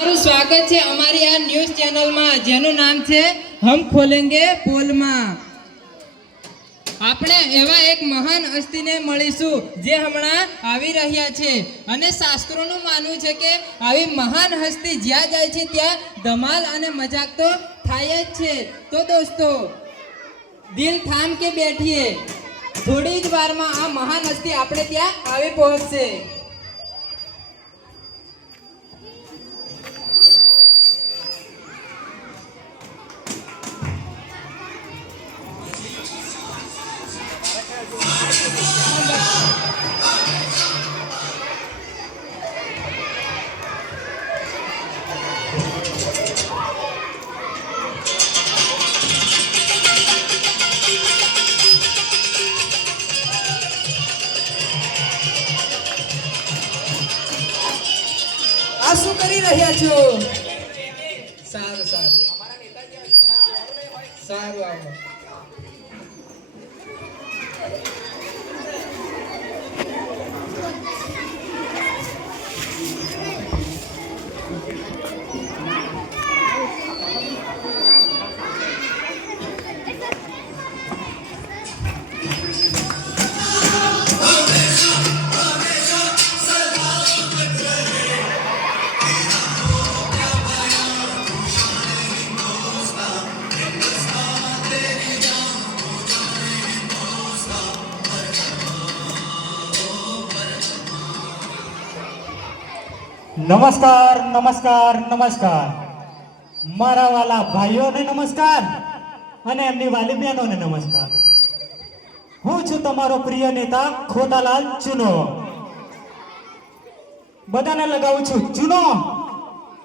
સ્વાગત છે અમારી આ ન્યૂઝ ચેનલમાં જેનું નામ છે હમ ખોલેંગે પોલમાં। આપણે એવા એક મહાન હસ્તીને મળીશું જે હમણાં આવી રહ્યા છે અને શાસ્ત્રોનું માનવું છે કે આવી મહાન હસ્તી જ્યાં જાય છે ત્યાં ધમાલ અને મજાક તો થાય જ છે। તો દોસ્તો દિલ થામ કે બેઠીએ, થોડી જ વારમાં આ મહાન હસ્તી આપણે ત્યાં આવી પહોંચશે। આ શું કરી રહ્યા છો? સારું સારું સારું આવો। નમસ્કાર નમસ્કાર નમસ્કાર મારા વાલા ભાઈઓને નમસ્કાર અને એમની વાલી બહેનોને નમસ્કાર। હું છું તમારો પ્રિય નેતા ખોટાલાલ ચૂનો। બધાને લગાવું છું ચૂનો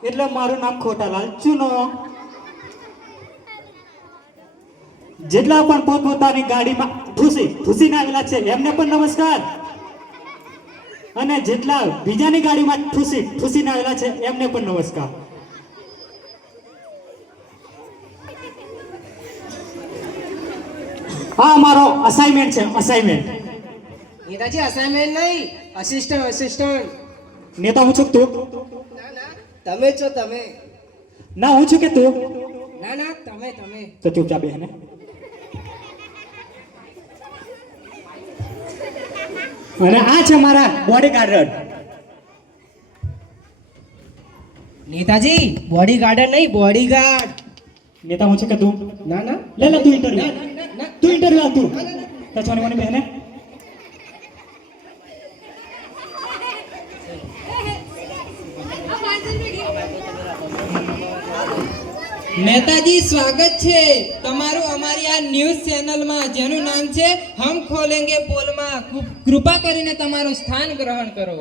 એટલે મારું નામ ખોટાલાલ ચૂનો। જેટલા પણ પોતપોતાની ગાડીમાં ઠૂસીને આવેલા છે એમને પણ નમસ્કાર અને જેટલા બીજાની ગાડીમાં ઠૂસીને આવેલા છે એમને પણ નમસ્કાર। આ અમારો અસાઇનમેન્ટ છે, અસાઇનમેન્ટ। નેતાજી અસાઇનમેન્ટ નહીં, અસિસ્ટન્ટ। નેતા હું છું તું? તમે છો તમે। ના હું છું કે તું? ના તમે। તો ચૂપચાપ બેહને। અને આ છે મારા બોડીગાર્ડ। નેતાજી બોડીગાર્ડ નહીં, બોડીગાર્ડ। નેતા હું છું કે તું? ના લે તું ઇન્ટરવ્યુ તું તો છોની મને બહેને। નેતાજી સ્વાગત છે તમારું અમારી આ ન્યૂઝ ચેનલમાં જેનું નામ છે હમ ખોલેંગે પોલમાં। કૃપા કરીને તમારું સ્થાન ગ્રહણ કરો।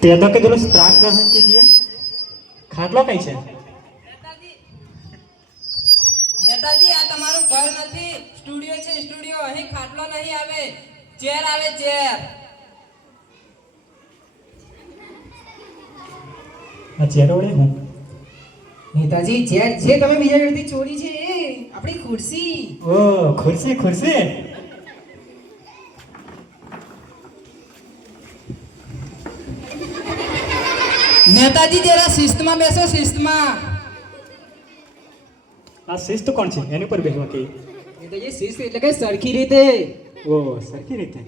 તે તો કીધું સ્થાન ગ્રહણ કીજીએ। ખાટલો કઈ છે? નેતાજી આ તમારું ઘર નથી, સ્ટુડિયો છે, સ્ટુડિયો। અહીં ખાટલો નહીં આવે, ચેર આવે, ચેર। આ ચેરોડે હું નેતાજી ચેર જે તમે બીજા જોડેથી ચોરી છે એ આપણી ખુરશી। ઓ ખુરશી। નેતાજી જરા શિસ્તમાં બેસો, શિસ્તમાં। આ શિસ્ત કોણ છે એની પર બેસવા કે? નેતાજી શિસ્ત એટલે કે સરખી રીતે। ઓ સરખી રીતે।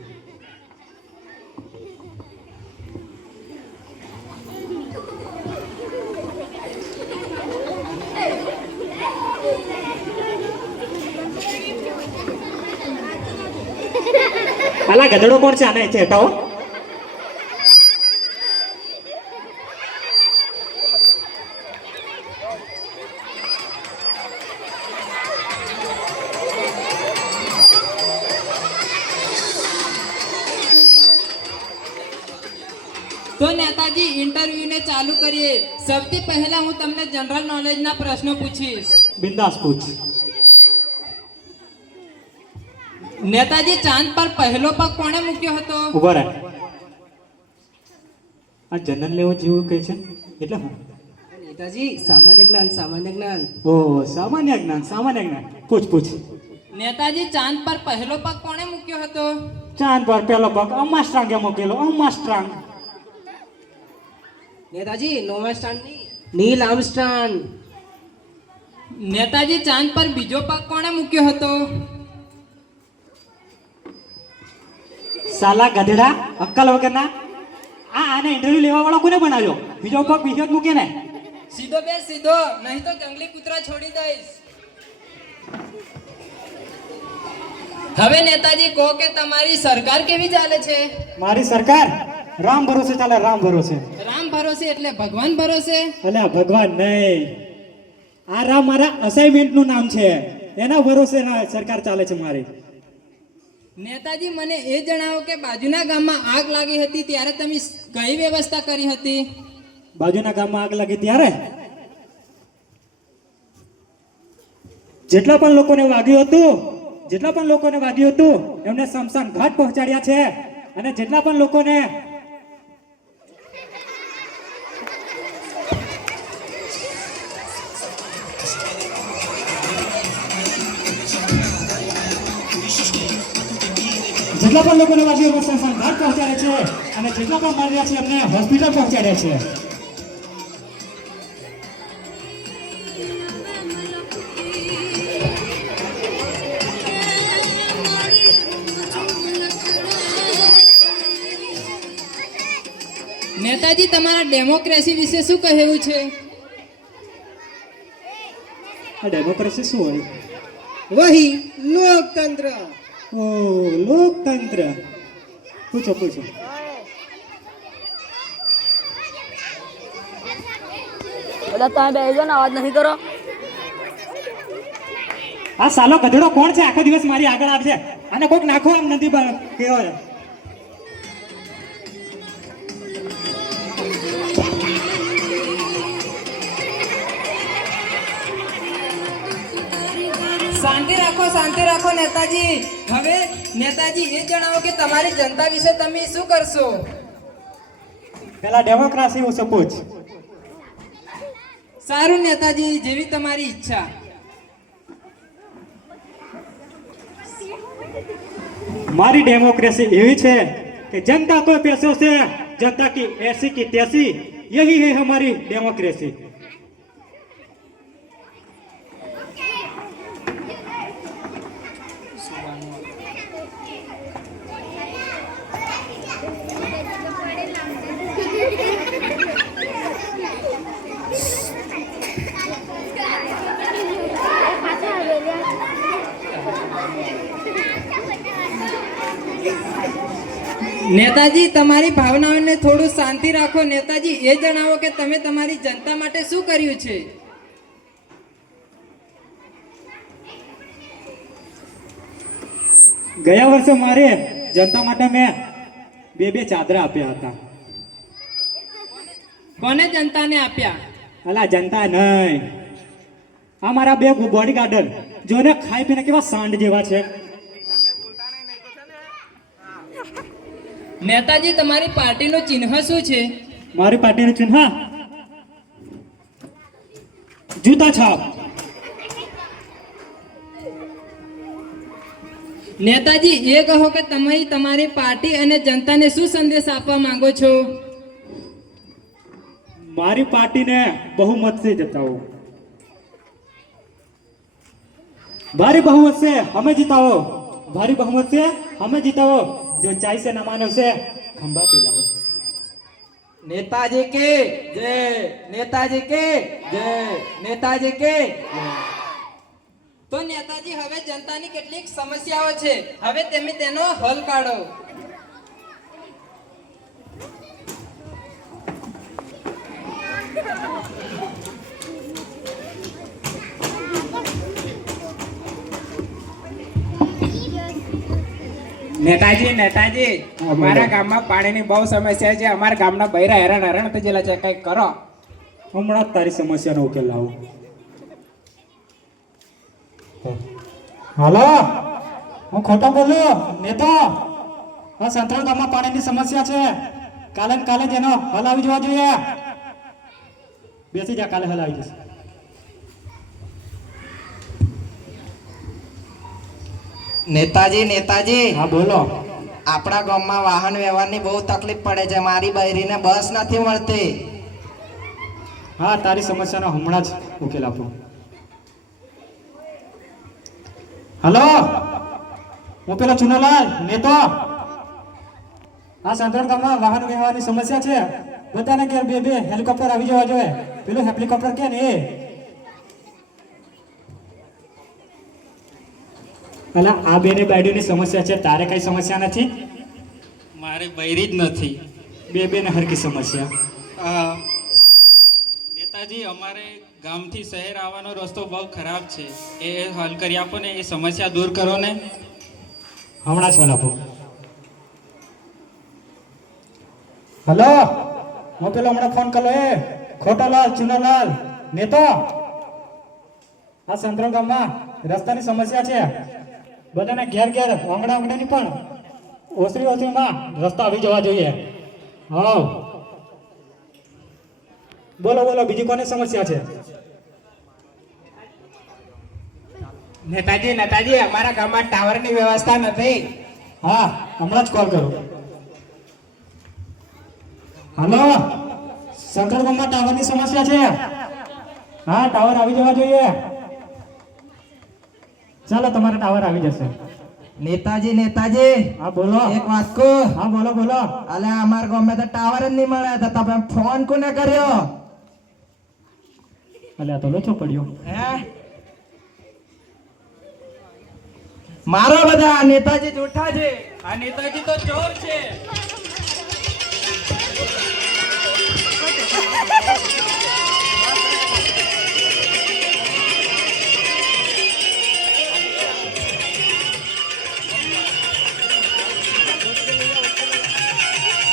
આલા ગધેડો કોણ છે? આને છે હટાવો। તો નેતાજી ઇન્ટરવ્યુને ચાલુ કરીએ। સૌથી પહેલા હું તમને જનરલ નોલેજના પ્રશ્નો પૂછીશ। બિંદાસ પૂછ। નેતાજી ચાંદ પર પહેલો પગ કોણે મૂક્યો હતો? ઉભા રહે। આ જનરલ લેવો જેવું કહે છે એટલે હું નેતાજી સામાન્ય જ્ઞાન ઓ સામાન્ય જ્ઞાન પૂછ. નેતાજી ચાંદ પર પહેલો પગ કોણે મૂક્યો હતો? ચાંદ પર પેલો પગ અમાસ્ટ્રાંગે મૂકેલો. અમાસ્ટ્રાંગ. નેતાજી નોમાસ્ટાન નીલ આર્મસ્ટ્રોંગ. નેતાજી ચાંદ પર બીજો પગ કોણે મૂક્યો હતો? સાલા ગધેડા અક્કલ વગરના. આને ઇન્ટરવ્યુ લેવા વાળો કોને બનાવ્યો? બીજો પગ બીજો જ મૂકે ને. સીધો બે સીધો, નહીં તો જંગલી કૂતરા છોડી દઈશ. હવે નેતાજી કહો કે તમારી સરકાર કેવી ચાલે છે? મારી સરકાર રામ ભરોસે ચાલે. રામ ભરોસે. રામ ભરોસે એટલે ભગવાન ભરોસે? અલ્યા ભગવાન નહીં, આ રામ મારા અસાઇનમેન્ટ નું નામ છે. એના ભરોસે સરકાર ચાલે છે મારી. નેતાજી મને એ જણાવો કે બાજુના ગામમાં આગ લાગી હતી ત્યારે તમે કઈ વ્યવસ્થા કરી હતી? બાજુના ગામમાં આગ લાગી ત્યારે જેટલા પણ લોકોને વાગ્યું હતું એમને સ્મશાન ઘાટ પહોંચાડ્યા છે. અને જેટલા પણ લોકોને વાગ્યું સ્મશાન ઘાટ પહોંચાડે છે. અને જેટલા પણ માર્યા છે એમને હોસ્પિટલ પહોંચાડ્યા છે. નેતાજી તમારા ડેમોક્રેસી વિશે શું કહેવું છે? આ ડેમોક્રેસી શું હોય? વહી લોકતંત્ર. ઓ લોકતંત્ર. પૂછો. બધા તમે બેસો ને અવાજ નથી કરો. આ સાલો ગધેડો કોણ છે? આખો દિવસ મારી આગળ આવશે. આને કોક નાખો આમ નથી કહેવાય. શાંતિ રાખો નેતાજી. હવે નેતાજી એ જણાવો કે તમારી જનતા વિશે તમે શું કરશો? પેલા ડેમોક્રેસી વિશે પૂછ. સારું નેતાજી, જેવી તમારી ઈચ્છા. મારી डेमोक्रेसी एवी है कि जनता को पैसों से जनता की ऐसी की तैसी, यही है हमारी डेमोक्रेसी। नेताजी તમારી ભાવનાઓને થોડું શાંતિ રાખો। नेताजी એ જણાવો કે તમે તમારી જનતા માટે શું કર્યું છે? ગયા વર્ષે મારે જનતા માટે મેં બે ચાદરા આપ્યા હતા। કોને જનતાને આપ્યા? અલા જનતા નહીં, આ મારા બે બોડીગાર્ડર જોને ખાઈ પીને કેવા સાંડ જેવા છે। नेताजी તમારી પાર્ટીનું ચિહ્ન શું છે? મારી પાર્ટીનું ચિહ્ન જૂતા છાપ। नेताजी એ કહો કે તમે તમારી પાર્ટી અને જનતાને શું સંદેશ આપવા માંગો છો? મારી પાર્ટીને बहुमत से जिताओ, भारी बहुमत से हमें जिताओ, भारी बहुमत से हमें जिताओ। जो चाय से न माने उसे खंबा पिलाओ। नेताजी के जय, नेताजी के जय, नेताजी के जय। तो नेताजी હવે જનતાની કેટલીક સમસ્યાઓ છે, હવે તમે તેનો હલ કાઢો। नेताजी हमारा गाम में पानी की बहुत समस्या है। हमारे गाम ना बहरा हैरान तो जेला है, कई करो। हमारा तारी समस्या नो उकेल लाओ। हेलो, હું ખોટો બોલ્યો નેતા? આ સંતરાલ ગામમાં પાણીની સમસ્યા છે, કાલે જ એનો હલ આવી જવા જોઈએ। બેસી જા, કાલે હલાવી જશે. નેતાજી નેતાજી હા બોલો. આપણા ગામમાં વાહન વ્યવહારની બહુ તકલીફ પડે છે. મારી બૈરીને બસ નથી મળતી. હા, તારી સમસ્યાનો હમણાં જ ઉકેલ આપો. હલો, હું પેલો ચુનાલાલ નેતો. આ સાંતોડ ગામમાં વાહન વ્યવહારની સમસ્યા છે. બધાને ઘેર બે બે હેલિકોપ્ટર આવી જવા જોઈએ. પેલું હેલિકોપ્ટર કે ને એ. અલા, આ બેને બાયડીની સમસ્યા છે, તારે કઈ સમસ્યા નથી? મારે બૈરી જ નથી. બે બેને હરકી સમસ્યા. આ નેતાજી, અમારે ગામથી શહેર આવવાનો રસ્તો બહુ ખરાબ છે. એ હલ કરી આપો ને, એ સમસ્યા દૂર કરો ને. હમણાં જ હલ આપો. હલો, હું પેલો હમણાં ફોન કરો એ ખોટાલાલ ચુનાલાલ નેતો. આ સંતરણ ગામમાં રસ્તાની સમસ્યા છે. બધાને ઘેર ઘેર આંગણાની પણ ઓસરીમાં રસ્તા આવી જવા જોઈએ. હા, બોલો બોલો, બીજી કોની સમસ્યા છે? નેતાજી નેતાજી અમારા ગામમાં ટાવરની વ્યવસ્થા નથી. હા, હમણાં જ કોલ કરો. હલો, સંતરણ ગામમાં ટાવરની સમસ્યા છે. હા, ટાવર આવી જવા જોઈએ. ચાલો, તમારે ટાવર આવી જશે. નેતાજી નેતાજી હા બોલો. એક વાત કહું. હા બોલો બોલો. અલે અમારા ગામમાં તો ટાવર જ નહીં મળે તો તમે ફોન કોને કર્યો? અલે આ તો લોચો પડ્યો. હે મારો બધા નેતાજી જૂઠા છે. આ નેતાજી તો ચોર છે.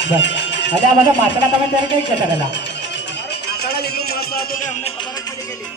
બસ. અલે આ બધા માટલા તમે ત્યારે કઈ કહેતા હતા? આષાઢ જેટલું મસ્ત હતું કે અમને ખબર જ પડી ગઈ.